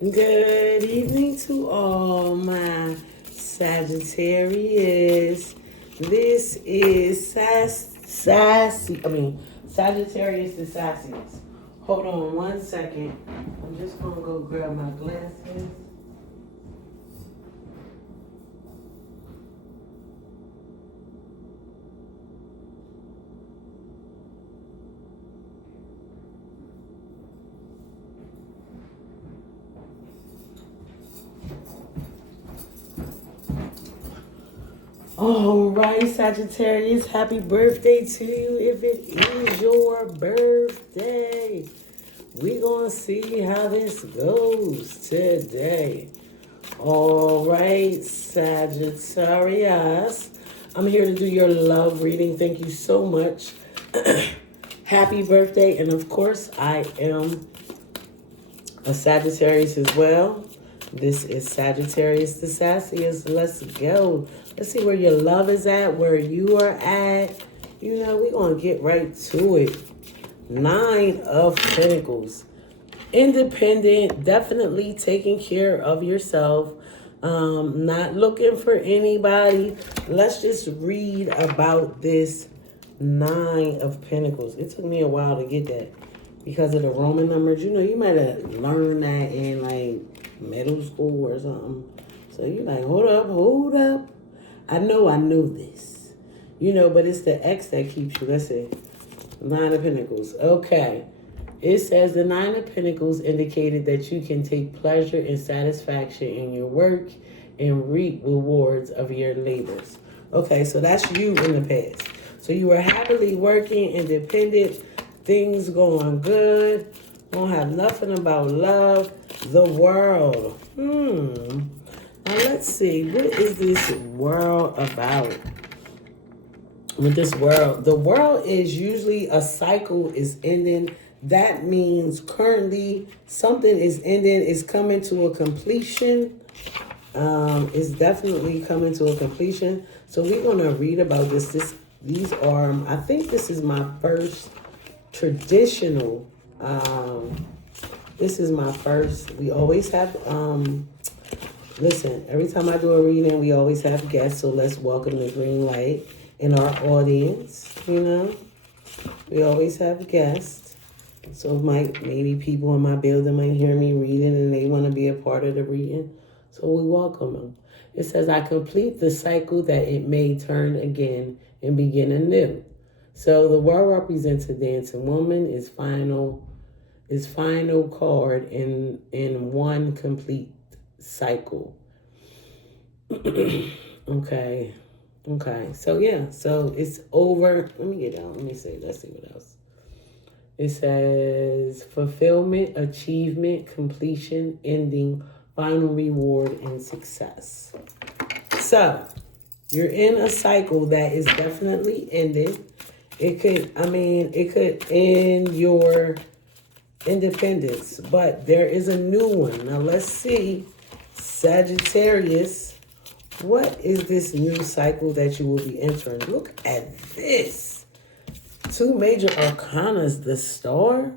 Good evening to all my Sagittarius. This is Sagittarius the Sassiest. Hold on one second. I'm just gonna go grab my glasses. All right, Sagittarius, happy birthday to you if it is your birthday. We gonna see how this goes today. All right, Sagittarius. I'm here to do your love reading. Thank you so much. Happy birthday. And of course, I am a Sagittarius as well. This is Sagittarius the Sassiest. Let's go. Let's see where your love is at, where you are at. You know, we're going to get right to it. 9 of Pentacles. Independent, definitely taking care of yourself. Not looking for anybody. Let's just read about this 9 of Pentacles. It took me a while to get that because of the Roman numbers. You know, you might have learned that in like middle school or something. So you're like, hold up. I know I knew this. You know, but it's the X that keeps you. Let's see. 9 of Pentacles. Okay. It says the 9 of Pentacles indicated that you can take pleasure and satisfaction in your work and reap rewards of your labors. Okay, so that's you in the past. So you were happily working, independent, things going good. Don't have nothing about love. The world. Now let's see. What is this world about? With this world, the world is usually a cycle is ending. That means currently something is ending, is coming to a completion. It's definitely coming to a completion. So we're gonna read about this. These are, I think this is my first traditional. This is my first. We always have. Listen, every time I do a reading, we always have guests. So let's welcome the green light in our audience. You know, we always have guests. So maybe people in my building might hear me reading and they want to be a part of the reading. So we welcome them. It says, I complete the cycle that it may turn again and begin anew. So the world represents a dancing woman is final card in one complete cycle. Okay. So yeah, so it's over. Let me get down. Let me see. Let's see what else. It says fulfillment, achievement, completion, ending, final reward, and success. So you're in a cycle that is definitely ended. It could end your independence, but there is a new one. Now let's see, Sagittarius, what is this new cycle that you will be entering? Look at this. 2 major arcanas, the star,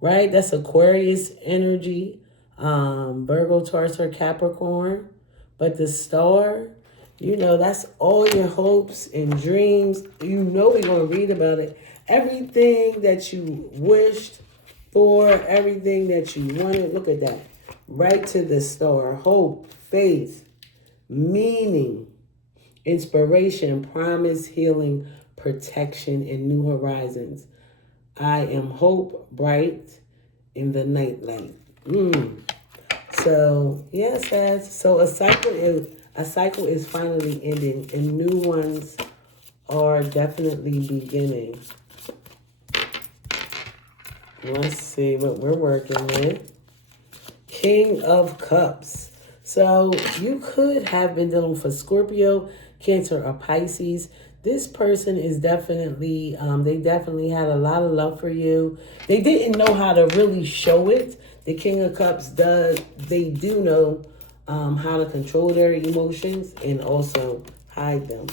right? That's Aquarius energy, Virgo, Taurus, or Capricorn. But the star, you know, that's all your hopes and dreams. You know we're going to read about it. Everything that you wished for, everything that you wanted. Look at that. Right to the star. Hope, faith, meaning, inspiration, promise, healing, protection, and new horizons. I am hope bright in the night light. So yes, so a cycle is finally ending and new ones are definitely beginning. Let's see what we're working with. King of Cups. So you could have been dealing with Scorpio, Cancer, or Pisces. This person is definitely, they definitely had a lot of love for you. They didn't know how to really show it. The King of Cups they do know how to control their emotions and also hide them.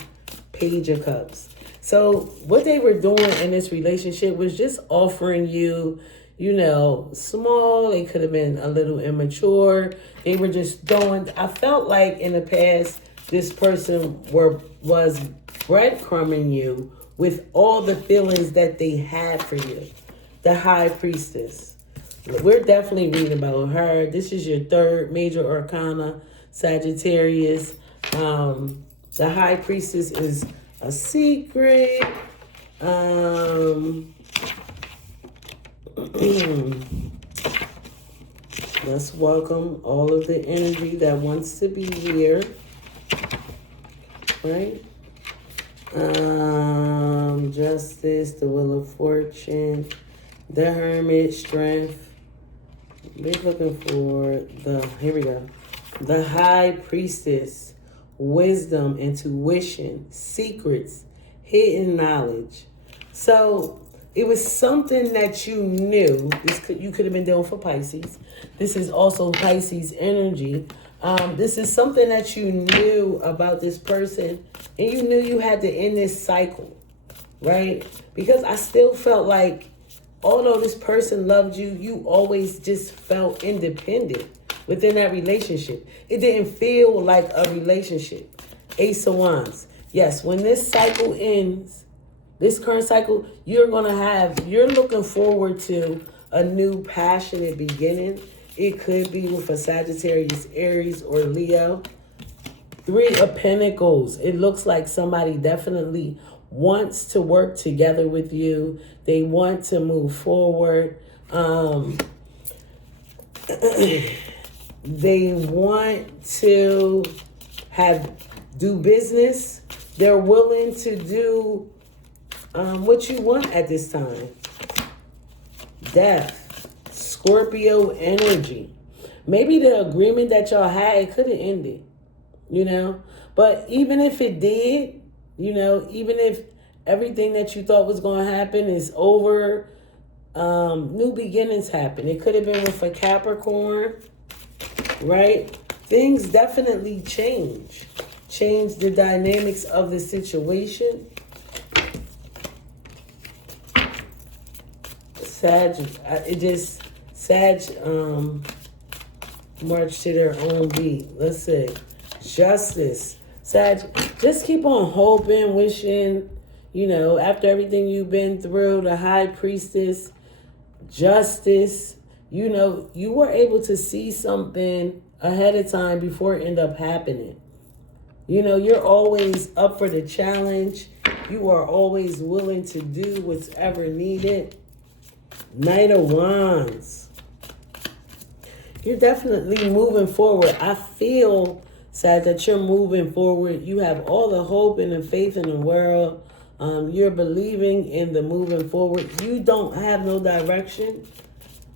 Page of Cups. So what they were doing in this relationship was just offering you, you know, small. They could have been a little immature. They were just doing, I felt like in the past, this person was breadcrumbing you with all the feelings that they had for you. The High Priestess. We're definitely reading about her. This is your third major arcana, Sagittarius. The High Priestess is a secret. Let's welcome all of the energy that wants to be here. Right? Justice, the Wheel of Fortune, the Hermit, Strength. We're looking for here we go. The High Priestess, Wisdom, Intuition, Secrets, Hidden Knowledge. So it was something that you knew. You could have been dealing for Pisces. This is also Pisces energy. This is something that you knew about this person, and you knew you had to end this cycle, right? Because I still felt like, although this person loved you, you always just felt independent within that relationship. It didn't feel like a relationship. Ace of Wands. Yes, when this cycle ends, this current cycle, you're looking forward to a new passionate beginning. It could be with a Sagittarius, Aries, or Leo. Three of Pentacles. It looks like somebody definitely wants to work together with you. They want to move forward. They want to do business. They're willing to do what you want at this time. Death. Scorpio energy. Maybe the agreement that y'all had could have ended, you know. But even if it did, you know, even if everything that you thought was going to happen is over, new beginnings happen. It could have been with a Capricorn, right? Things definitely change. Change the dynamics of the situation. Sag march to their own beat. Let's see. Justice. Sag, just keep on hoping, wishing, you know, after everything you've been through, the High Priestess, Justice, you know, you were able to see something ahead of time before it ended up happening. You know, you're always up for the challenge. You are always willing to do what's ever needed. Knight of Wands. You're definitely moving forward. I feel, Sag, that you're moving forward. You have all the hope and the faith in the world. You're believing in the moving forward. You don't have no direction.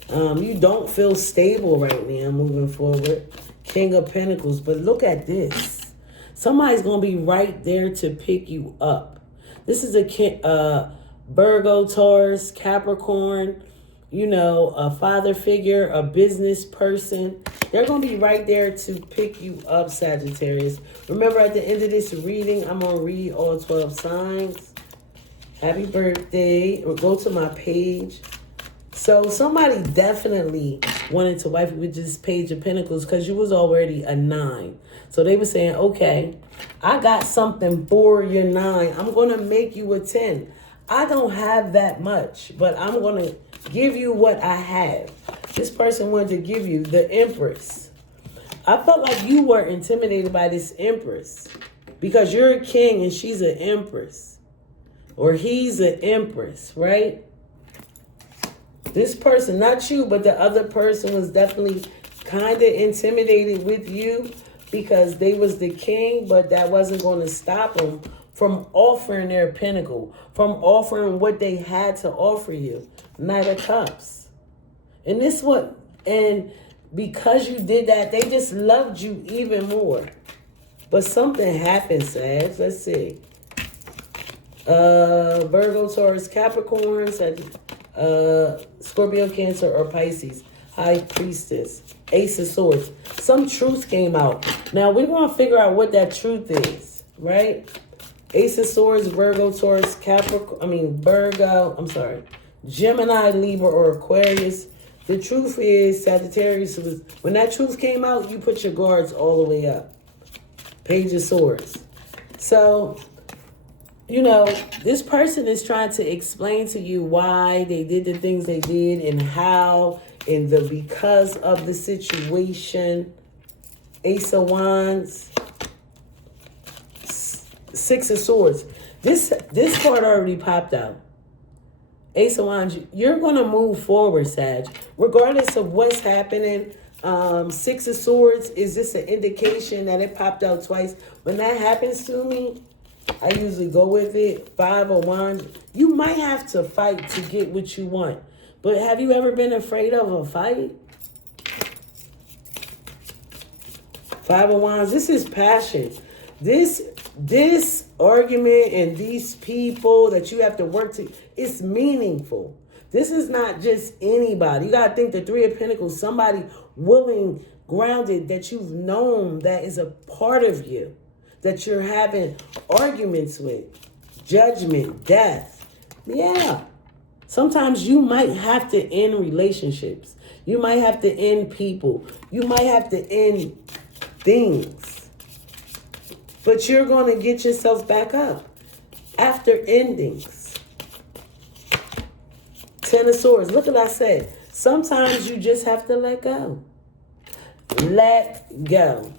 You don't feel stable right now moving forward. King of Pentacles. But look at this. Somebody's going to be right there to pick you up. This is a Virgo, Taurus, Capricorn, you know, a father figure, a business person. They're going to be right there to pick you up, Sagittarius. Remember, at the end of this reading, I'm going to read all 12 signs. Happy birthday. Or go to my page. So somebody definitely wanted to wife you with this Page of Pentacles because you was already a 9. So they were saying, okay, I got something for your 9. I'm going to make you a 10. I don't have that much, but I'm going to give you what I have. This person wanted to give you the Empress. I felt like you were intimidated by this Empress because you're a king and she's an Empress. Or he's an Empress, right? This person, not you, but the other person was definitely kind of intimidated with you because they was the king, but that wasn't going to stop them from offering their pinnacle, from offering what they had to offer you. Knight of Cups. And because you did that, they just loved you even more. But something happened, Sag. Let's see. Virgo, Taurus, Capricorn, Scorpio, Cancer, or Pisces. High Priestess. Ace of Swords. Some truth came out. Now, we're going to figure out what that truth is, right? Ace of Swords, Virgo, Taurus, Gemini, Libra, or Aquarius. The truth is, Sagittarius, when that truth came out, you put your guards all the way up. Page of Swords. So, you know, this person is trying to explain to you why they did the things they did and how, and the because of the situation. Ace of Wands. Six of Swords. This card already popped out. Ace of Wands, you're going to move forward, Sag. Regardless of what's happening, Six of Swords is just an indication that it popped out twice. When that happens to me, I usually go with it. Five of Wands, you might have to fight to get what you want. But have you ever been afraid of a fight? Five of Wands, this is passion. This argument and these people that you have to work to, it's meaningful. This is not just anybody. You got to think the Three of Pentacles, somebody willing, grounded, that you've known, that is a part of you, that you're having arguments with. Judgment, death. Yeah. Sometimes you might have to end relationships. You might have to end people. You might have to end things. But you're going to get yourself back up after endings. Ten of Swords. Look what I said. Sometimes you just have to let go. Let go.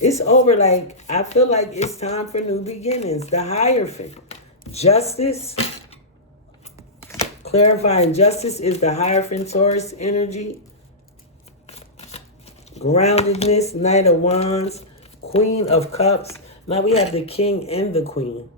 It's over. Like, I feel like it's time for new beginnings. The Hierophant. Justice. Clarifying justice is the Hierophant Taurus energy. Groundedness, Knight of Wands, Queen of Cups. Now we have the King and the Queen.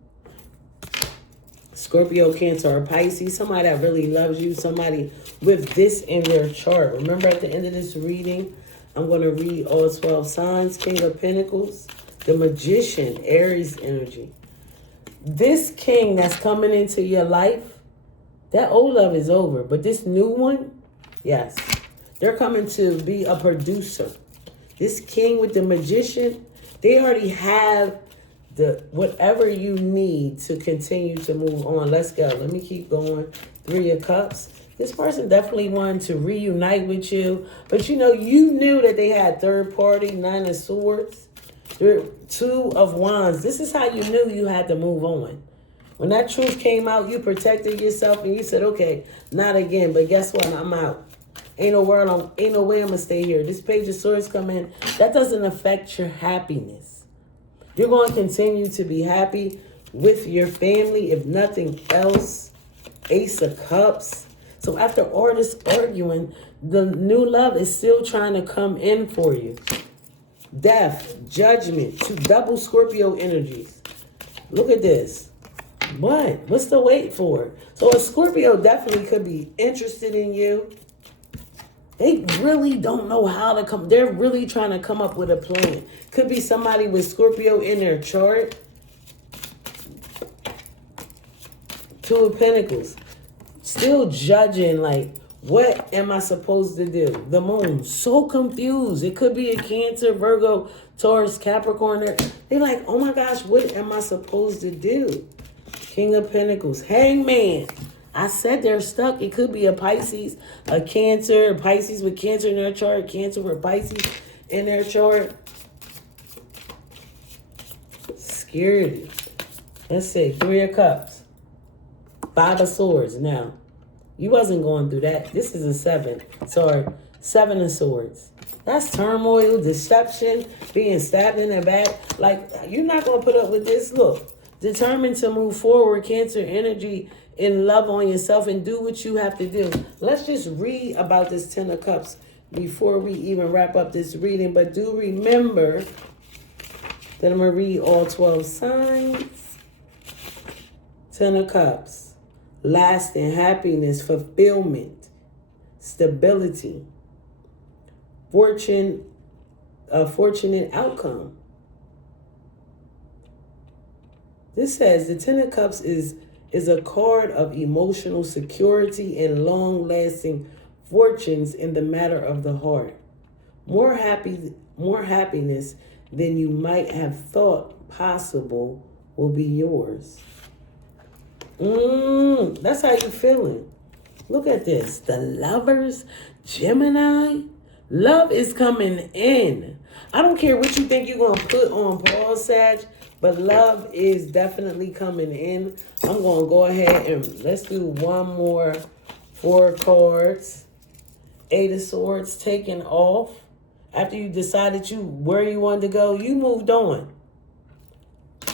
Scorpio, Cancer, or Pisces. Somebody that really loves you. Somebody with this in their chart. Remember, at the end of this reading, I'm going to read all 12 signs. King of Pentacles, the Magician, Aries energy. This king that's coming into your life, that old love is over. But this new one, yes. They're coming to be a producer. This king with the Magician, they already have the whatever you need to continue to move on. Let's go. Let me keep going. Three of Cups. This person definitely wanted to reunite with you. But you know, you knew that they had third party. Nine of Swords. Two of Wands. This is how you knew you had to move on. When that truth came out, you protected yourself and you said, okay, not again. But guess what? I'm out. Ain't no way I'm going to stay here. This Page of Swords come in. That doesn't affect your happiness. You're going to continue to be happy with your family, if nothing else. Ace of Cups. So after all this arguing, the new love is still trying to come in for you. Death, Judgment, two double Scorpio energies. Look at this. What? What's the wait for? So a Scorpio definitely could be interested in you. They really don't know how to come. They're really trying to come up with a plan. Could be somebody with Scorpio in their chart. Two of Pentacles. Still judging, like, what am I supposed to do? The Moon. So confused. It could be a Cancer, Virgo, Taurus, Capricorn. They're like, oh my gosh, what am I supposed to do? King of Pentacles. Hangman. I said they're stuck. It could be a Pisces, a Cancer, a Pisces with Cancer in their chart, Cancer with Pisces in their chart. Security. Let's see. Three of Cups. Five of Swords. Now, you wasn't going through that. This is a seven. Sorry. Seven of Swords. That's turmoil, deception, being stabbed in the back. Like, you're not going to put up with this. Look. Determined to move forward, Cancer energy, and love on yourself and do what you have to do. Let's just read about this Ten of Cups before we even wrap up this reading. But do remember that I'm going to read all 12 signs. Ten of Cups. Lasting happiness, fulfillment, stability, fortune, a fortunate outcome. This says the Ten of Cups is a card of emotional security and long-lasting fortunes in the matter of the heart. More happiness than you might have thought possible will be yours. That's how you feeling. Look at this. The Lovers, Gemini. Love is coming in. I don't care what you think you're going to put on pause, Sag, but love is definitely coming in. I'm going to go ahead and let's do one more 4 cards. 8 of Swords taking off. After you decided where you wanted to go, you moved on.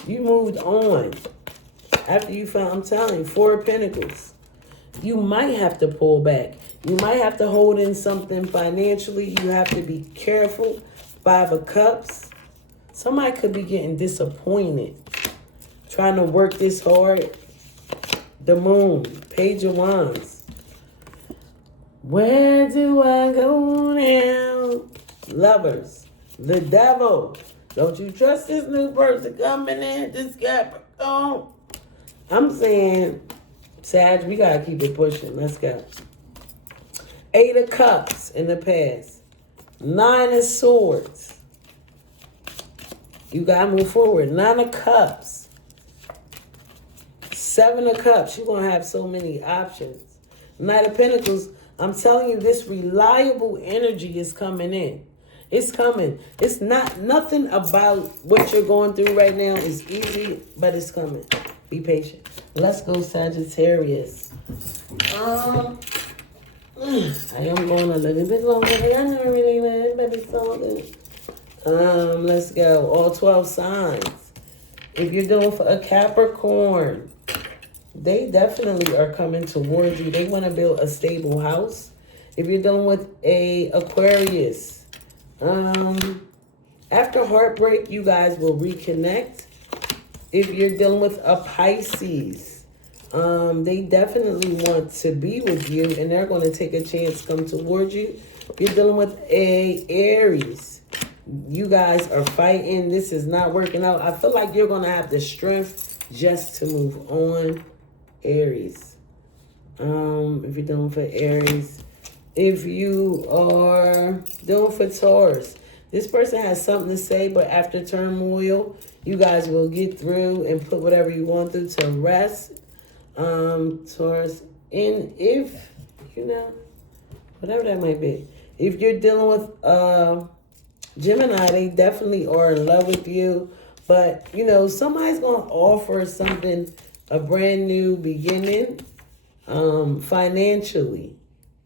You moved on. After you found, I'm telling you, 4 of Pentacles. You might have to pull back. You might have to hold in something financially. You have to be careful. 5 of Cups. Somebody could be getting disappointed. Trying to work this hard. The Moon. Page of Wands. Where do I go now? Lovers. The Devil. Don't you trust this new person coming in? This Capricorn. I'm saying, Sag, we got to keep it pushing. Let's go. 8 of Cups in the past. 9 of Swords. You got to move forward. 9 of Cups. 7 of Cups. You're going to have so many options. Knight of Pentacles. I'm telling you, this reliable energy is coming in. It's coming. It's nothing about what you're going through right now is easy, but it's coming. Be patient. Let's go, Sagittarius. I am going a little bit longer than I normally would, but it's all good. Let's go. All 12 signs. If you're doing for a Capricorn, they definitely are coming towards you. They want to build a stable house. If you're dealing with a Aquarius, after heartbreak, you guys will reconnect. If you're dealing with a Pisces, they definitely want to be with you and they're going to take a chance to come towards you. If you're dealing with a Aries, you guys are fighting. This is not working out. I feel like you're going to have the strength just to move on. Aries. If you're dealing for Aries. If you are dealing for Taurus, this person has something to say, but after turmoil, you guys will get through and put whatever you want through to rest. Taurus. And if, whatever that might be. If you're dealing with Gemini, they definitely are in love with you. But, somebody's going to offer something, a brand new beginning, financially.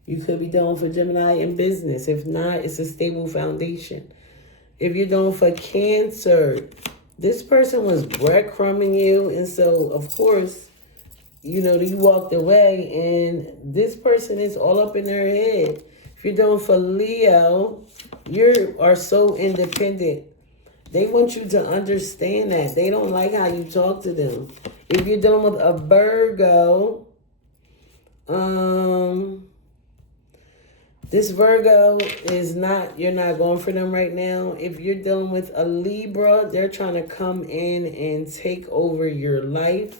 You could be dealing for Gemini in business. If not, it's a stable foundation. If you're dealing for Cancer, this person was breadcrumbing you. And so, of course, you walked away. And this person is all up in their head. If you're dealing for Leo, you are so independent. They want you to understand that. They don't like how you talk to them. If you're dealing with a Virgo, this Virgo is not, you're not going for them right now. If you're dealing with a Libra, they're trying to come in and take over your life.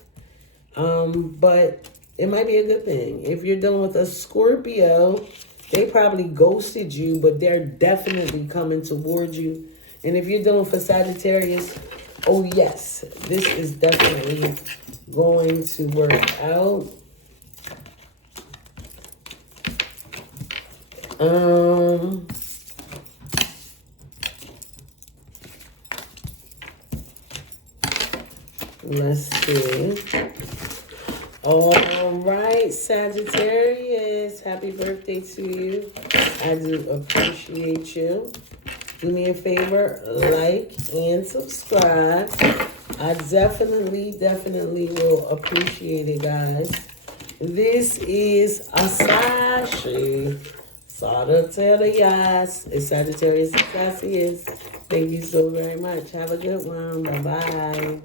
But it might be a good thing. If you're dealing with a Scorpio, they probably ghosted you, but they're definitely coming towards you. And if you're dealing for Sagittarius, oh yes, this is definitely going to work out. Let's see. All right, Sagittarius, happy birthday to you. I do appreciate you. Do me a favor, like and subscribe. I definitely will appreciate it, guys. This is Asashi Sagittarius. It's Sagittarius Sagittarius. Thank you so very much. Have a good one. Bye-bye.